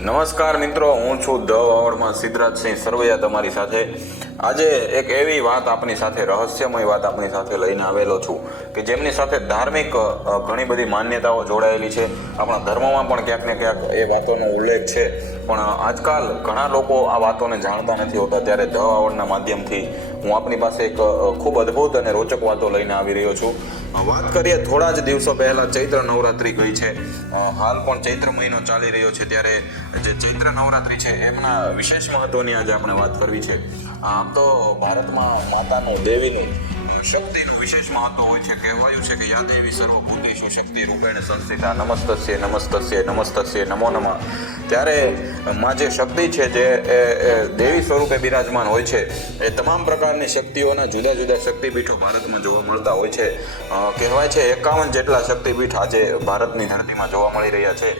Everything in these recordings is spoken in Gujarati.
નમસ્કાર મિત્રો, હું છું ધ વાવડમાં સિદ્ધરાજસિંહ સરવૈયા તમારી સાથે. આજે એક એવી વાત આપની સાથે, રહસ્યમય વાત આપની સાથે લઈને આવેલો છું કે જેમની સાથે ધાર્મિક ઘણી બધી માન્યતાઓ જોડાયેલી છે. આપણા ધર્મમાં પણ ક્યાંક ને ક્યાંક એ વાતોનો ઉલ્લેખ છે. પણ આજકાલ ઘણા લોકો આ વાતોને જાણતા નથી હોતા. ત્યારે ધ વાવડના માધ્યમથી હું આપની પાસે એક ખૂબ અદ્ભુત અને રોચક વાતો લઈને આવી રહ્યો છું. વાત કરીએ થોડા જ દિવસો પહેલા ચૈત્ર નવરાત્રિ ગઈ છે. હાલ પણ ચૈત્ર મહિનો ચાલી રહ્યો છે ત્યારે જે ચૈત્ર નવરાત્રિ છે એમના વિશેષ મહત્વની આજે આપણે વાત કરવી છે. આમ તો ભારતમાં માતાનું, દેવીનું શક્તિનું વિશેષ મહત્વ હોય છે, કહેવાયું છે કે યાદેવી સર્વ સર્વભૂતેષુ શક્તિ રૂપેણ સંસ્થિતા નમસ્તસ્ય નમસ્તસ્ય નમસ્તસ્ય, નમો નમઃ. ત્યારે માં જે શક્તિ છે જે દેવી સ્વરૂપે બિરાજમાન હોય છે, એ તમામ પ્રકારની શક્તિઓના જુદા જુદા શક્તિપીઠો ભારતમાં જોવા મળતા હોય છે. કહેવાય છે એકાવન જેટલા શક્તિપીઠ આજે ભારતની ધરતીમાં જોવા મળી રહ્યા છે.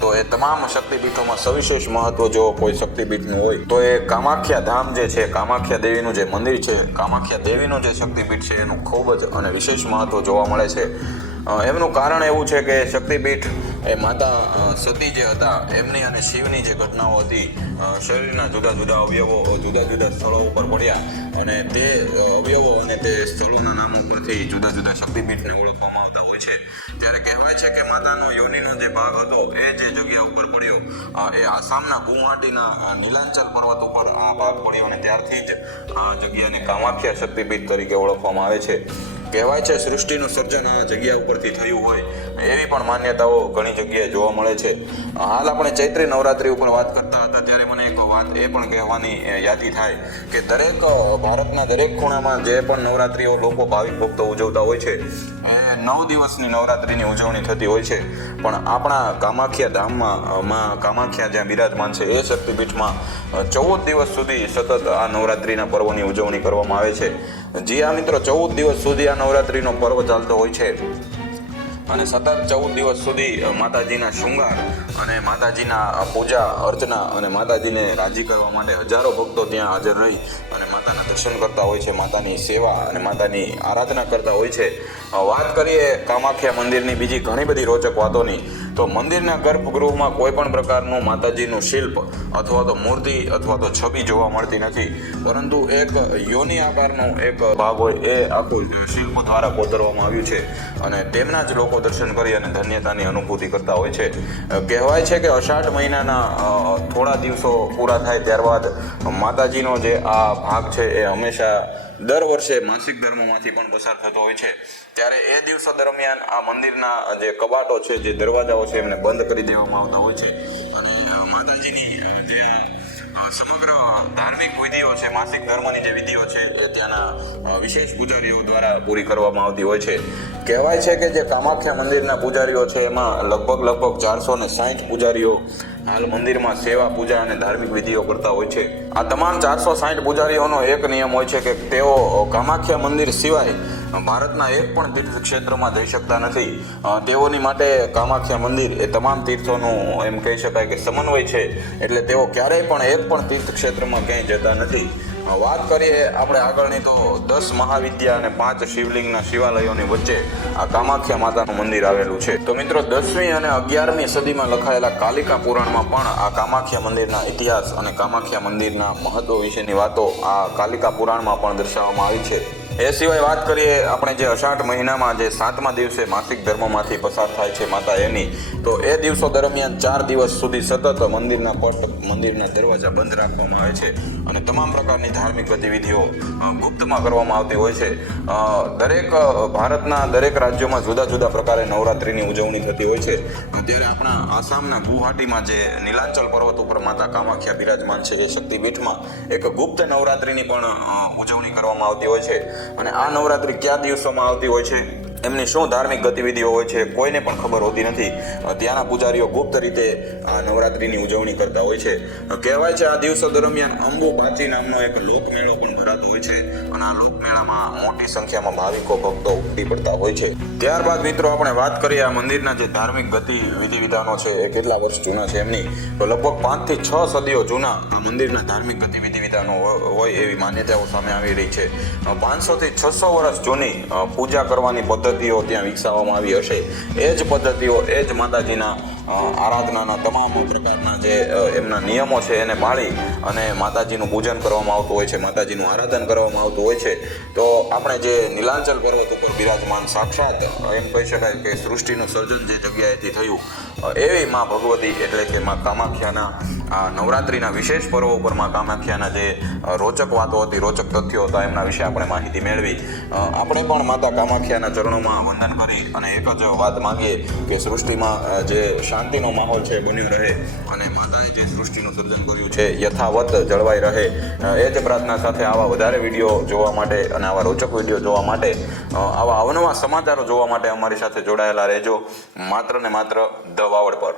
તો એ તમામ શક્તિપીઠોમાં સવિશેષ મહત્વ જો કોઈ શક્તિપીઠનું હોય, તો એ કામાખ્યા ધામ જે છે, કામાખ્યા દેવીનું જે મંદિર છે, કામાખ્યા દેવીનું જે શક્તિપીઠ છે, એનું ખૂબ જ અને વિશેષ મહત્વ જોવા મળે છે. એમનું કારણ એવું છે કે શક્તિપીઠ એ માતા સતી જે હતા, એમની અને શિવની જે ઘટનાઓ હતી શરીરના જુદા જુદા અવયવો જુદા જુદા સ્થળો ઉપર પડ્યા અને તે અવયવો અને તે સ્થળોના નામ ઉપરથી જુદા જુદા શક્તિપીઠને ઓળખવામાં આવતા હોય છે. ત્યારે કહેવાય છે કે માતાનો યોનિનો જે ભાગ હતો એ જે જગ્યા ઉપર પડ્યો એ આસામના ગુવાહાટીના નીલાંચલ પર્વત ઉપર આ ભાગ પડ્યો અને ત્યારથી જ આ જગ્યાને કામાખ્યા શક્તિપીઠ તરીકે ઓળખવામાં આવે છે. કહેવાય છે સૃષ્ટિનું સર્જન આ જગ્યા ઉપરથી થયું હોય. એવી પણ માન્યતાઓ ઘણી જગ્યાએ જોવા મળે છે. હાલ આપણે ચૈત્રી નવરાત્રી ઉપર વાત કરતા હતા ત્યારે મને એક વાત એ પણ કહેવાની યાદી થાય કે દરેક ભારતના દરેક ખૂણામાં જે પણ નવરાત્રીઓ લોકો ભાવિક ભક્તો ઉજવતા હોય છે, એ નવ દિવસની નવરાત્રીની ઉજવણી થતી હોય છે. પણ આપણા કામાખ્યા ધામમાં માં કામાખ્યા જ્યાં બિરાજમાન છે, એ શક્તિપીઠમાં ચૌદ દિવસ સુધી સતત આ નવરાત્રીના પર્વની ઉજવણી કરવામાં આવે છે. જી આ મિત્રો, ચૌદ દિવસ સુધી આ નવરાત્રીનો પર્વ ચાલતો હોય છે. અને સતત ચૌદ દિવસ સુધી માતાજીના શૃંગાર અને માતાજીના પૂજા અર્ચના અને માતાજીને રાજી કરવા માટે હજારો ભક્તો ત્યાં હાજર રહી અને માતાના દર્શન કરતા હોય છે, માતાની સેવા અને માતાની આરાધના કરતા હોય છે. વાત કરીએ કામાખ્યા મંદિરની બીજી ઘણી બધી રોચક વાતોની. તો મંદિરના ગર્ભગૃહમાં કોઈ પણ પ્રકારનું માતાજીનું શિલ્પ અથવા તો મૂર્તિ અથવા તો છબી જોવા મળતી નથી. પરંતુ એક યોની આકારનો એક ભાગ હોય એ આખું શિલ્પ દ્વારા કોતરવામાં આવ્યું છે અને તેમના જ લોકો દર્શન કરી અને ધન્યતાની અનુભૂતિ કરતા હોય છે. કહેવાય છે કે અષાઢ મહિનાના થોડા દિવસો પૂરા થાય ત્યારબાદ માતાજીનો જે આ ભાગ છે એ હંમેશા દર વર્ષે માસિક ધર્મમાંથી પણ પસાર થતો હોય છે. ત્યારે એ દિવસો દરમિયાન આ મંદિરના જે કબાટો છે, જે દરવાજાઓ છે, એમને બંધ કરી દેવામાં આવતા હોય છે. અને માતાજીની જે સમગ્ર ધાર્મિક વિધિઓ છે, માસિક ધર્મની જે વિધિઓ છે, એ ત્યાંના વિશેષ પૂજારીઓ દ્વારા પૂરી કરવામાં આવતી હોય છે. કહેવાય છે કે જે કામાખ્યા મંદિરના પૂજારીઓ છે, એમાં લગભગ લગભગ ચારસો ને સાહીઠ પૂજારીઓ હાલ મંદિરમાં સેવા, પૂજા અને ધાર્મિક વિધિઓ કરતા હોય છે. આ તમામ ચારસો સાહીઠ પૂજારીઓનો એક નિયમ હોય છે કે તેઓ કામાખ્યા મંદિર સિવાય ભારતના એક પણ તીર્થ ક્ષેત્રમાં જઈ શકતા નથી. તેઓની માટે કામાખ્યા મંદિર એ તમામ તીર્થોનું એમ કહી શકાય કે સમન્વય છે. એટલે તેઓ ક્યારેય પણ એક પણ તીર્થ ક્ષેત્રમાં ક્યાંય જતા નથી. વાત કરીએ આપણે આગળની તો દસ મહાવિદ્યા અને પાંચ શિવલિંગના શિવાલયોની વચ્ચે આ કામાખ્યા માતાનું મંદિર આવેલું છે. તો મિત્રો દસમી અને અગિયારમી સદીમાં લખાયેલા કાલિકા પુરાણમાં પણ આ કામાખ્યા મંદિરના ઇતિહાસ અને કામાખ્યા મંદિરના મહત્વ વિશેની વાતો આ કાલિકા પુરાણમાં પણ દર્શાવવામાં આવી છે. એ સિવાય વાત કરીએ આપણે જે અષાઢ મહિનામાં જે સાતમા દિવસે માસિક ધર્મમાંથી પસાર થાય છે માતા એની, તો એ દિવસો દરમિયાન ચાર દિવસ સુધી સતત મંદિરના પટ મંદિરના દરવાજા બંધ રાખવામાં આવે છે અને તમામ પ્રકારની ધાર્મિક ગતિવિધિઓ ગુપ્તમાં કરવામાં આવતી હોય છે. દરેક ભારતના દરેક રાજ્યોમાં જુદા જુદા પ્રકારે નવરાત્રિની ઉજવણી થતી હોય છે. અત્યારે આપણા આસામના ગુવાહાટીમાં જે નીલાંચલ પર્વત ઉપર માતા કામાખ્યા બિરાજમાન છે એ શક્તિપીઠમાં એક ગુપ્ત નવરાત્રિની પણ ઉજવણી કરવામાં આવતી હોય છે. અને આ નવરાત્રિ કયા દિવસોમાં આવતી હોય છે? એમની શું ધાર્મિક ગતિવિધિઓ હોય છે કોઈને પણ ખબર હોતી નથી. ત્યાંના પૂજારીઓ ગુપ્ત રીતે આ નવરાત્રિની ઉજવણી કરતા હોય છે. કહેવાય છે આ દિવસો દરમિયાન અંબુબાચી નામનો એક લોકમેળો પણ ભરાતો હોય છે અને આ લોકમેળામાં મોટી સંખ્યામાં ભાવિકો ભક્તો ઉમટી પડતા હોય છે. ત્યારબાદ મિત્રો આપણે વાત કરીએ આ મંદિરના જે ધાર્મિક ગતિ વિધિ વિધાનો છે એ કેટલા વર્ષ જૂના છે એમની. તો લગભગ પાંચથી છ સદીઓ જૂના આ મંદિરના ધાર્મિક ગતિવિધિ વિધાનો હોય એવી માન્યતાઓ સામે આવી રહી છે. પાંચસોથી છસો વર્ષ જૂની પૂજા કરવાની પદ્ધતિઓ ત્યાં વિકસાવવામાં આવી હશે. એ જ પદ્ધતિઓ, એ જ માતાજીના આરાધનાના તમામ પ્રકારના જે એમના નિયમો છે એને પાળી અને માતાજીનું પૂજન કરવામાં આવતું હોય છે, માતાજીનું આરાધન કરવામાં આવતું હોય છે. તો આપણે જે નીલાંચલ પર્વત ઉપર બિરાજમાન સાક્ષાત એમ કહી શકાય કે સૃષ્ટિનું સર્જન જે જગ્યાએથી થયું એવી મા ભગવતી એટલે કે માં કામાખ્યાના, આ, નવરાત્રિના વિશેષ પર્વો ઉપર મા કામાખ્યાના જે રોચક વાતો હતી, રોચક તથ્યો હતા, એમના વિશે આપણે માહિતી મેળવી. આપણે પણ માતા કામાખ્યાના ચરણોમાં વંદન કરી અને એક જ વાત માંગીએ કે સૃષ્ટિમાં જે શાંતિનો માહોલ છે, બન્યો રહે અને માતાએ જે સૃષ્ટિનું સર્જન કર્યું છે યથાવત જળવાઈ રહે. એ જ પ્રાર્થના સાથે આવા વધારે વીડિયો જોવા માટે અને આવા રોચક વીડિયો જોવા માટે આવા અવનવા સમાચારો જોવા માટે અમારી સાથે જોડાયેલા રહેજો. માત્ર ને માત્ર ધ વાવડ પર.